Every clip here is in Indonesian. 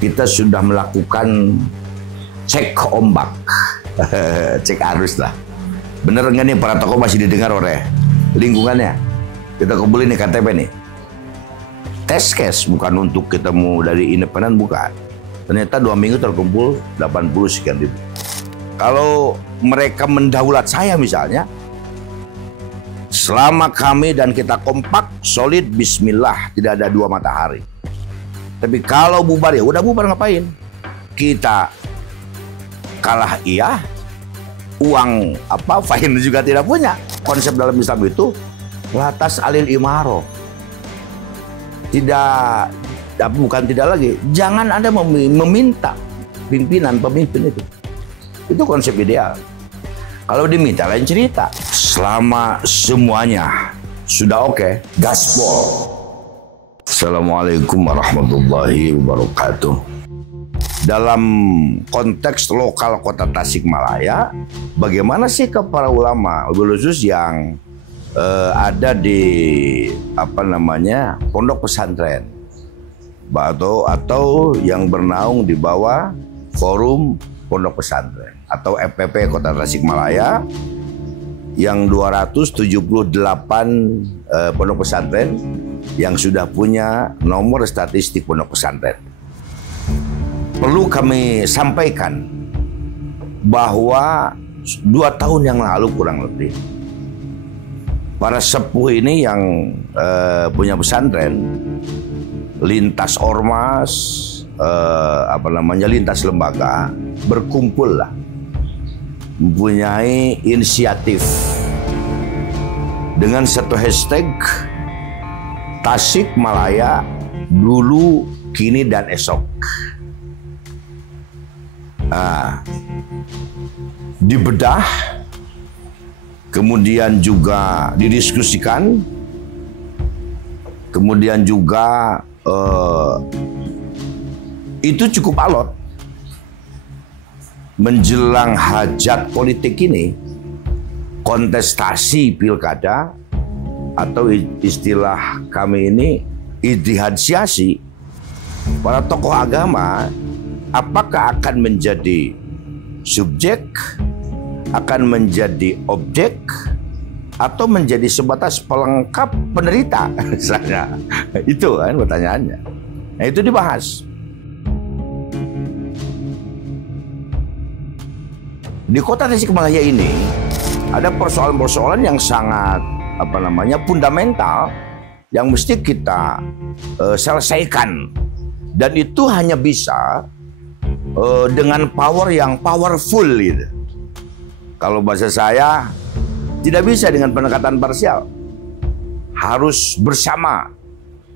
kita sudah melakukan cek ombak, cek arus lah. Bener nggak nih para tokoh masih didengar oleh lingkungannya? Kita kumpulin nih KTP nih. Test case bukan untuk kita mau dari independen, bukan. Ternyata 2 minggu terkumpul 80 sekian ribu. Kalau mereka mendaulat saya misalnya, selama kami dan kita kompak, solid, bismillah, tidak ada 2 matahari. Tapi kalau bubar ya udah bubar, ngapain? Kita kalah iya, uang fine juga tidak punya. Konsep dalam Islam itu latas alil imaro. Bukan tidak lagi. Jangan Anda meminta pemimpin itu. Itu konsep ideal. Kalau diminta lain cerita. Selama semuanya sudah oke, gaspol. Assalamualaikum warahmatullahi wabarakatuh. Dalam konteks lokal kota Tasikmalaya, bagaimana sih para ulama, khusus yang ada di pondok pesantren atau yang bernaung di bawah forum pondok pesantren atau FPP Kota Tasikmalaya yang 278 pondok pesantren yang sudah punya nomor statistik pondok pesantren. Perlu kami sampaikan bahwa 2 tahun yang lalu kurang lebih, para sepuh ini yang punya pesantren, lintas ormas, lintas lembaga, berkumpul lah, mempunyai inisiatif dengan satu hashtag Tasikmalaya dulu, kini, dan esok. Dibedah, kemudian juga didiskusikan, kemudian juga itu cukup alot. Menjelang hajat politik ini, kontestasi pilkada atau istilah kami ini ijtihad siasi, para tokoh agama apakah akan menjadi subjek, akan menjadi objek, atau menjadi sebatas pelengkap penderita misalnya. Itu kan pertanyaannya. Nah, itu dibahas. Di kota Tasikmalaya ini ada persoalan-persoalan yang sangat fundamental yang mesti kita selesaikan, dan itu hanya bisa dengan power yang powerful gitu. Kalau bahasa saya, tidak bisa dengan pendekatan parsial. Harus bersama,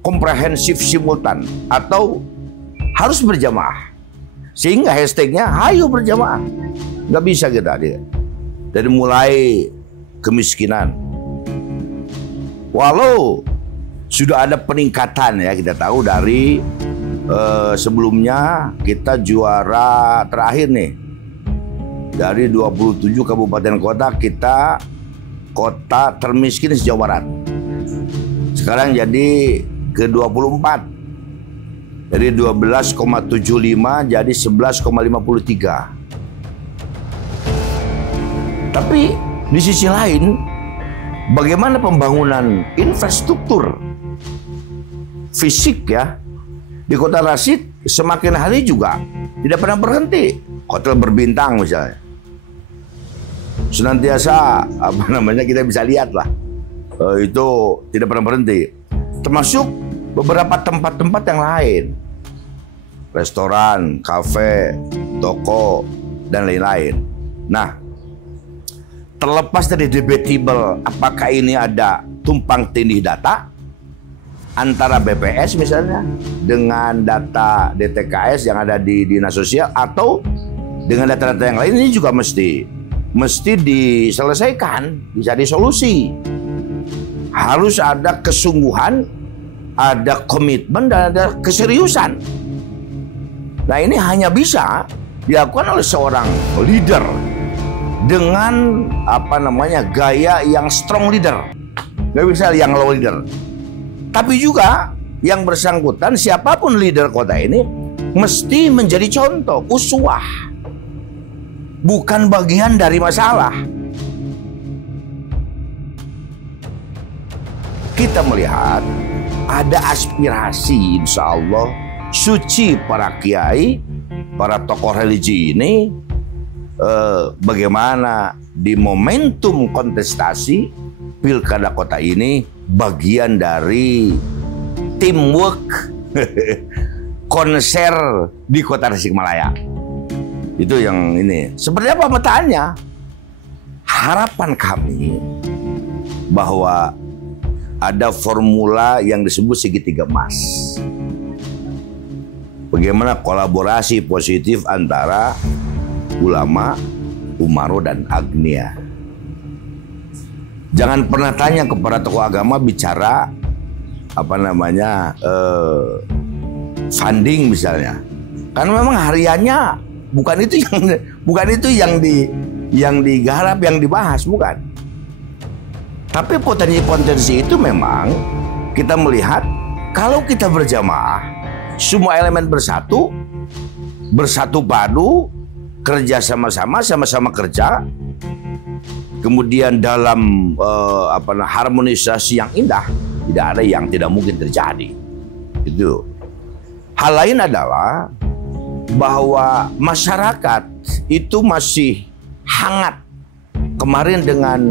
komprehensif, simultan, atau harus berjamaah. Sehingga hashtagnya hayu berjamaah. Nggak bisa kita dari mulai kemiskinan. Walau sudah ada peningkatan ya, kita tahu dari sebelumnya kita juara terakhir nih. Dari 27 kabupaten kota, kita kota termiskin sejauh barat. Sekarang jadi ke-24. Dari 12,75 jadi 11,53. Tapi di sisi lain, bagaimana pembangunan infrastruktur fisik ya di Kota Tasik semakin hari juga tidak pernah berhenti. Hotel berbintang misalnya, senantiasa kita bisa lihat lah, itu tidak pernah berhenti. Termasuk beberapa tempat-tempat yang lain, restoran, kafe, toko, dan lain-lain. Nah, terlepas dari debatable apakah ini ada tumpang tindih data antara BPS misalnya dengan data DTKS yang ada di Dinas Sosial atau dengan data-data yang lain, ini juga mesti diselesaikan, dicari solusi. Harus ada kesungguhan, ada komitmen, dan ada keseriusan. Nah, ini hanya bisa dilakukan oleh seorang leader dengan gaya yang strong leader, nggak bisa yang low leader. Tapi juga yang bersangkutan, siapapun leader kota ini mesti menjadi contoh, uswah, bukan bagian dari masalah. Kita melihat ada aspirasi, insya Allah, suci para kiai, para tokoh religi ini, bagaimana di momentum kontestasi pilkada kota ini bagian dari teamwork konser di kota Tasikmalaya. Itu yang ini. Seperti apa pemetaannya? Harapan kami bahwa ada formula yang disebut segitiga emas. Bagaimana kolaborasi positif antara ulama, umaro, dan agnia. Jangan pernah tanya kepada tokoh agama bicara funding misalnya, karena memang hariannya bukan itu yang digarap, yang dibahas, bukan. Tapi potensi-potensi itu memang kita melihat kalau kita berjamaah, semua elemen bersatu padu, kerja sama-sama kerja, kemudian dalam harmonisasi yang indah, tidak ada yang tidak mungkin terjadi. Itu. Hal lain adalah bahwa masyarakat itu masih hangat kemarin dengan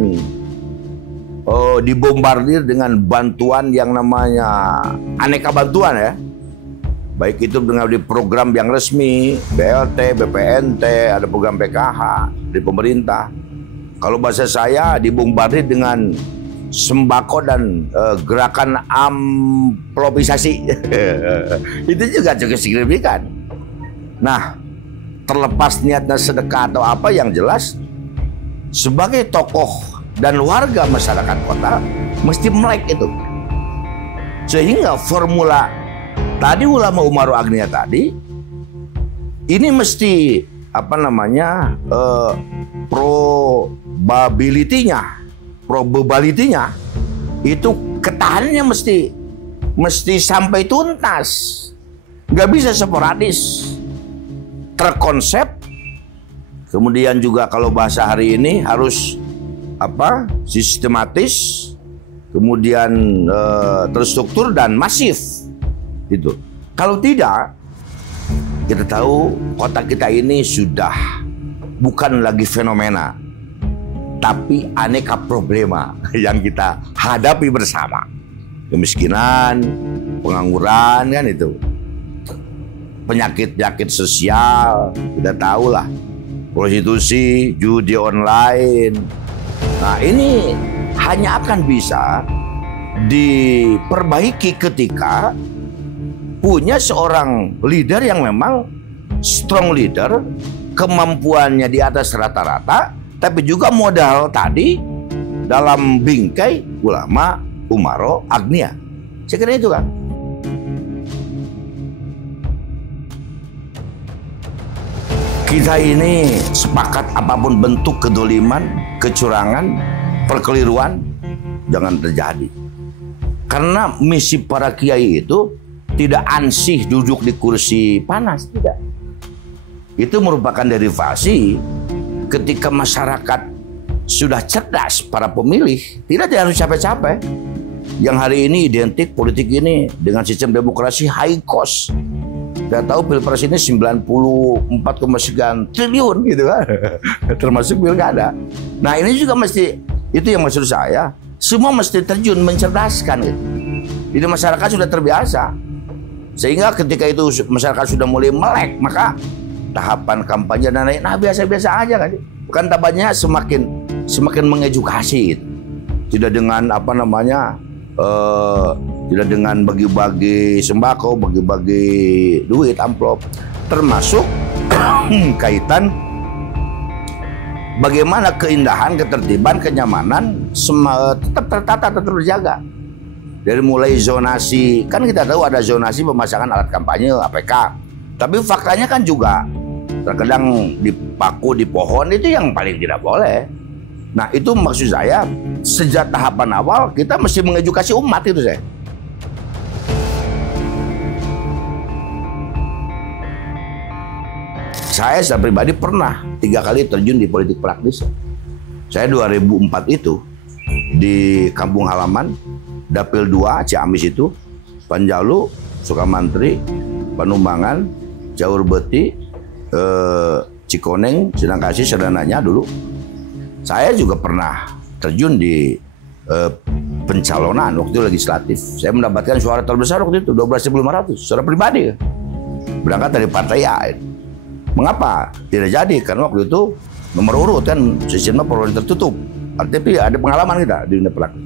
dibombardir dengan bantuan yang namanya aneka bantuan ya. Baik itu dengan di program yang resmi, BLT, BPNT, ada program PKH di pemerintah. Kalau bahasa saya dibombardir dengan sembako dan gerakan amplopisasi. Itu juga cukup signifikan. Nah, terlepas niatnya sedekah atau apa, yang jelas sebagai tokoh dan warga masyarakat kota mesti melek itu. Sehingga formula tadi ulama umaro agnia tadi ini mesti probability-nya itu ketahanannya mesti sampai tuntas, nggak bisa sporadis, terkonsep. Kemudian juga kalau bahasa hari ini harus sistematis, kemudian terstruktur dan masif itu. Kalau tidak, kita tahu kota kita ini sudah bukan lagi fenomena, tapi aneka problema yang kita hadapi bersama. Kemiskinan, pengangguran, kan itu. Penyakit-penyakit sosial, kita tahu lah. Prostitusi, judi online. Nah, ini hanya akan bisa diperbaiki ketika punya seorang leader yang memang strong leader, kemampuannya di atas rata-rata, tapi juga modal tadi dalam bingkai ulama, umaro, agnia. Saya kira itu kan. Kita ini sepakat apapun bentuk kedoliman, kecurangan, perkeliruan jangan terjadi. Karena misi para kiai itu tidak ansih duduk di kursi panas, tidak. Itu merupakan derivasi ketika masyarakat sudah cerdas, para pemilih tidak harus capek-capek. Yang hari ini identik politik ini dengan sistem demokrasi high cost. Kita tahu pilpres ini 94,sekian triliun gitu kan, termasuk pilkada. Nah ini juga mesti, itu yang maksud saya, semua mesti terjun mencerdaskan gitu. Jadi masyarakat sudah terbiasa, sehingga ketika itu masyarakat sudah mulai melek, maka tahapan kampanye dan lain, nah biasa-biasa aja kan. Bukan tahapannya semakin mengedukasi gitu. Tidak dengan tidak dengan bagi-bagi sembako, bagi-bagi duit, amplop. Termasuk kaitan bagaimana keindahan, ketertiban, kenyamanan tetap tertata, tetap terjaga. Dari mulai zonasi, kan kita tahu ada zonasi pemasangan alat kampanye APK. Tapi faktanya kan juga terkadang dipaku di pohon, itu yang paling tidak boleh. Nah itu maksud saya, sejak tahapan awal kita mesti mengedukasi umat itu saya. Saya secara pribadi pernah 3 kali terjun di politik praktis. Saya 2004 itu di kampung halaman, Dapil 2 Ciamis itu, Panjalu, Sukamantri, Panumbangan, Caur Beti, Cikoneng, Sinangkasih, Serdananya dulu. Saya juga pernah terjun di pencalonan waktu legislatif. Saya mendapatkan suara terbesar waktu itu 12.500 suara pribadi, berangkat dari partai A. Mengapa tidak jadi? Karena waktu itu nomor urut kan sistemnya perlu tertutup. Artinya ada pengalaman kita di dunia praktis.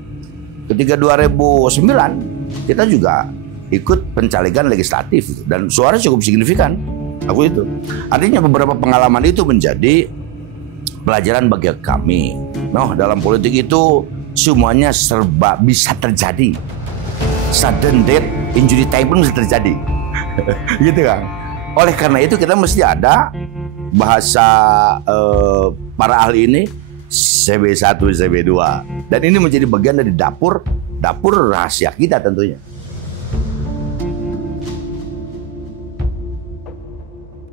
Ketika 2009 kita juga ikut pencalegan legislatif dan suara cukup signifikan aku itu. Artinya beberapa pengalaman itu menjadi pelajaran bagi kami. Noh, dalam politik itu semuanya serba bisa terjadi. Sudden death, injury time pun bisa terjadi. Gitu kan. Oleh karena itu kita mesti ada bahasa para ahli ini CB1, CB2. Dan ini menjadi bagian dari dapur rahasia kita tentunya.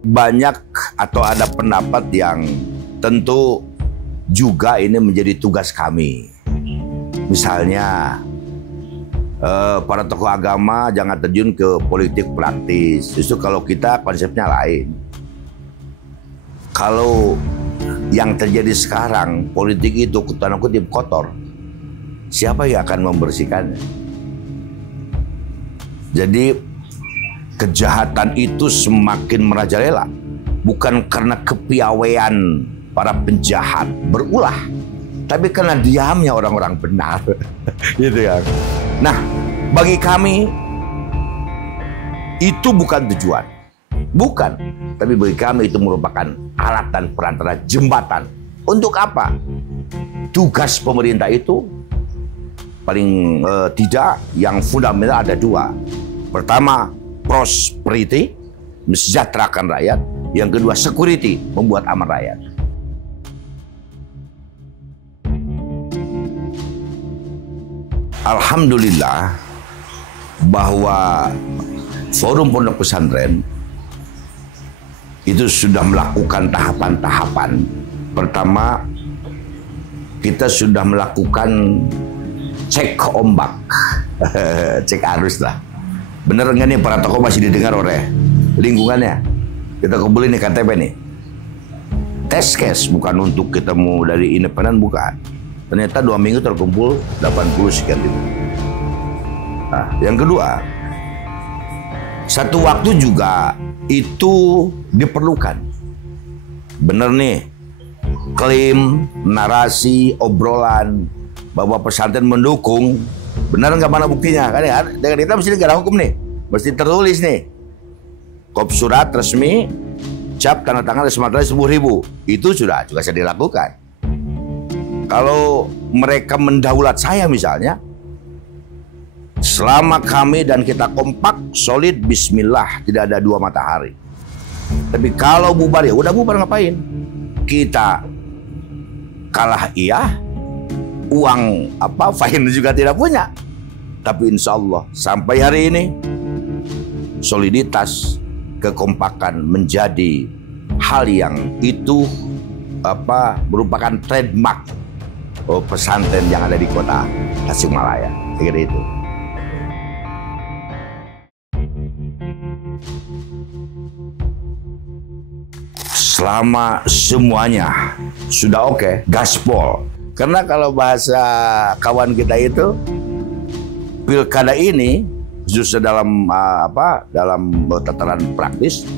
Banyak atau ada pendapat yang tentu juga ini menjadi tugas kami. Misalnya para tokoh agama jangan terjun ke politik praktis. Justru kalau kita konsepnya lain. Kalau yang terjadi sekarang politik itu tanda kutip kotor, siapa yang akan membersihkannya? Jadi kejahatan itu semakin merajalela bukan karena kepiawaian para penjahat berulah, tapi karena diamnya orang-orang benar. Gitu ya. Nah, bagi kami itu bukan tujuan, bukan, tapi bagi kami itu merupakan alat dan perantara jembatan. Untuk apa? Tugas pemerintah itu paling tidak yang fundamental ada 2. Pertama, prosperity, mesejahterakan rakyat. Yang kedua, security, membuat aman rakyat. Alhamdulillah bahwa Forum Pondok Pesantren itu sudah melakukan tahapan-tahapan. Pertama, kita sudah melakukan cek ombak, cek arus lah. Bener nggak nih para tokoh masih didengar oleh lingkungannya? Kita kumpulin nih KTP nih. Test case bukan untuk kita mau dari independen, bukan. Ternyata 2 minggu terkumpul 80 sekian ribu. Nah, yang kedua, satu waktu juga itu diperlukan. Bener nih, klaim, narasi, obrolan bahwa pesantren mendukung. Benar nggak, mana buktinya? Kan ya, dengan kita mesti negara hukum nih, mesti tertulis nih. Kop surat resmi, cap tanda tangan resmi 10.000. Itu sudah juga bisa dilakukan. Kalau mereka mendaulat saya misalnya, selama kami dan kita kompak, solid, bismillah, tidak ada 2 matahari. Tapi kalau bubar, ya udah bubar, ngapain? Kita kalah iya, uang fine juga tidak punya. Tapi insya Allah sampai hari ini soliditas, kekompakan menjadi hal yang itu merupakan trademark pesantren yang ada di kota Tasikmalaya. Kira itu. Selama semuanya sudah oke, gaspol. Karena kalau bahasa kawan kita itu, pilkada ini justru dalam dalam tataran praktis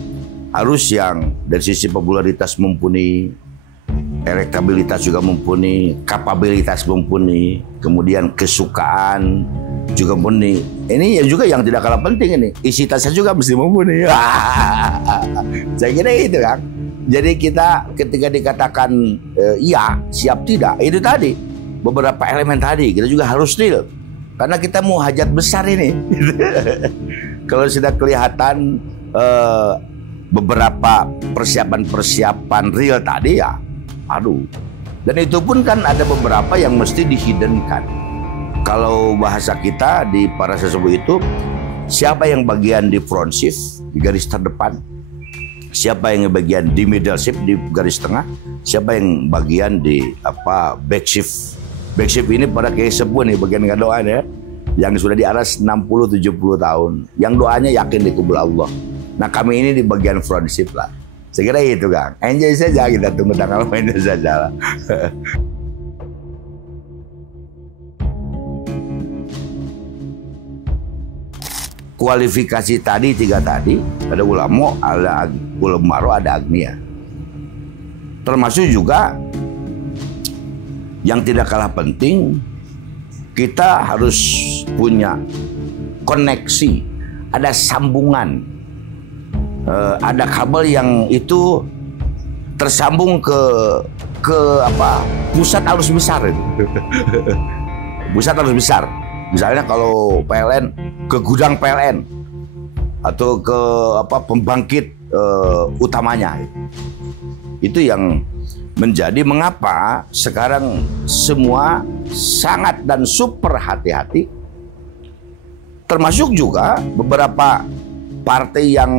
harus yang dari sisi popularitas mumpuni, elektabilitas juga mumpuni, kapabilitas mumpuni, kemudian kesukaan juga mumpuni. Ini juga yang tidak kalah penting ini, isi tasnya juga mesti mumpuni. Saya kira itu kan. Jadi kita ketika dikatakan iya, siap tidak, itu tadi beberapa elemen tadi kita juga harus deal. Karena kita mau hajat besar ini. Kalau sudah kelihatan beberapa persiapan real tadi ya, aduh. Dan itu pun kan ada beberapa yang mesti dihiddenkan. Kalau bahasa kita di para sesepuh itu, siapa yang bagian di front shift, di garis terdepan? siapa yang bagian di middle shift di garis tengah, siapa yang bagian di back shift. Back shift ini pada kayak sepuh nih bagian doaan ya, yang sudah di atas 60-70 tahun, yang doanya yakin dikabul Allah. Nah kami ini di bagian front shift lah. Saya kira itu Kang, enjoy saja, kita tunggu tanggal mainnya saja lah. Kualifikasi tadi 3 tadi, ada ulama, ada ulamaro, ada agnia. Termasuk juga yang tidak kalah penting, kita harus punya koneksi, ada sambungan, ada kabel yang itu tersambung ke pusat arus besar. Pusat arus besar. Misalnya kalau PLN ke gudang PLN atau ke pembangkit utamanya, itu yang menjadi mengapa sekarang semua sangat dan super hati-hati, termasuk juga beberapa partai yang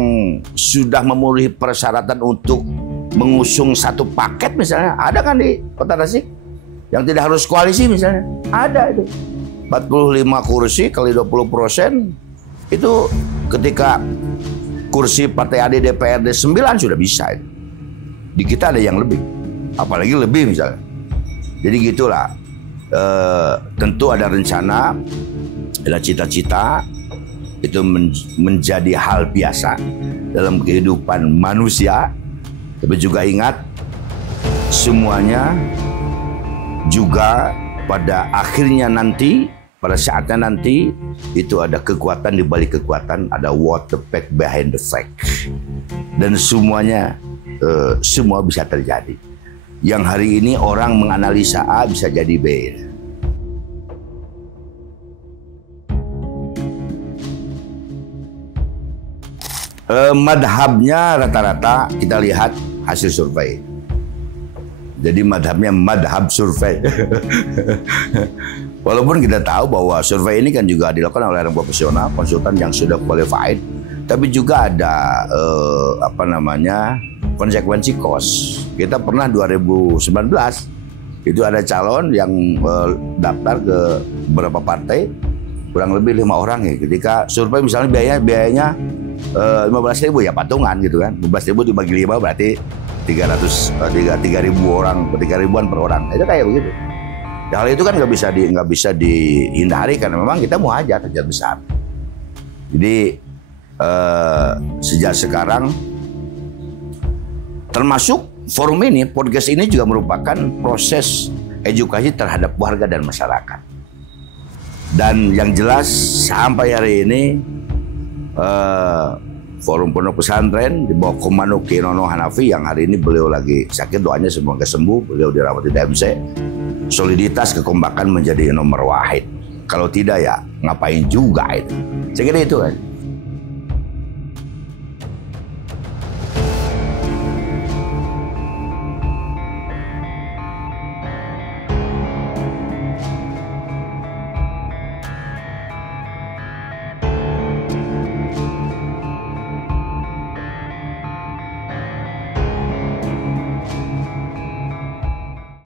sudah memenuhi persyaratan untuk mengusung satu paket, misalnya ada kan di Kota Tasik yang tidak harus koalisi, misalnya ada itu 45 kursi kali 20%, itu ketika kursi partai AD DPRD 9 sudah bisa itu. Di kita ada yang lebih, apalagi lebih misalnya. Jadi gitulah, tentu ada rencana, ada cita-cita, itu menjadi hal biasa dalam kehidupan manusia. Tapi juga ingat, semuanya juga pada akhirnya nanti, pada saatnya nanti, itu ada kekuatan di balik kekuatan, ada what the fact behind the fact. Dan semuanya, semua bisa terjadi. Yang hari ini orang menganalisa A bisa jadi B. Madhabnya rata-rata kita lihat hasil survei. Jadi madhabnya madhab survei. Walaupun kita tahu bahwa survei ini kan juga dilakukan oleh orang profesional, konsultan yang sudah qualified, tapi juga ada konsekuensi cost. Kita pernah 2019 itu ada calon yang daftar ke beberapa partai, kurang lebih 5 orang ya. Ketika survei misalnya biayanya 15.000 ya patungan gitu kan, 15.000 dibagi 5 berarti 3.000 orang, 3.000-an per orang. Itu kayak begitu. Hal itu kan nggak bisa dihindari karena memang kita mau aja target besar. Jadi sejak sekarang, termasuk forum ini, podcast ini juga merupakan proses edukasi terhadap warga dan masyarakat. Dan yang jelas sampai hari ini Forum Pondok Pesantren di bawah komando Kiai Nono Hanafi yang hari ini beliau lagi sakit, doanya semoga sembuh, beliau dirawat di DMC. Soliditas kekompakan menjadi nomor wahid. Kalau tidak ya ngapain juga itu. Saya kira itu kan.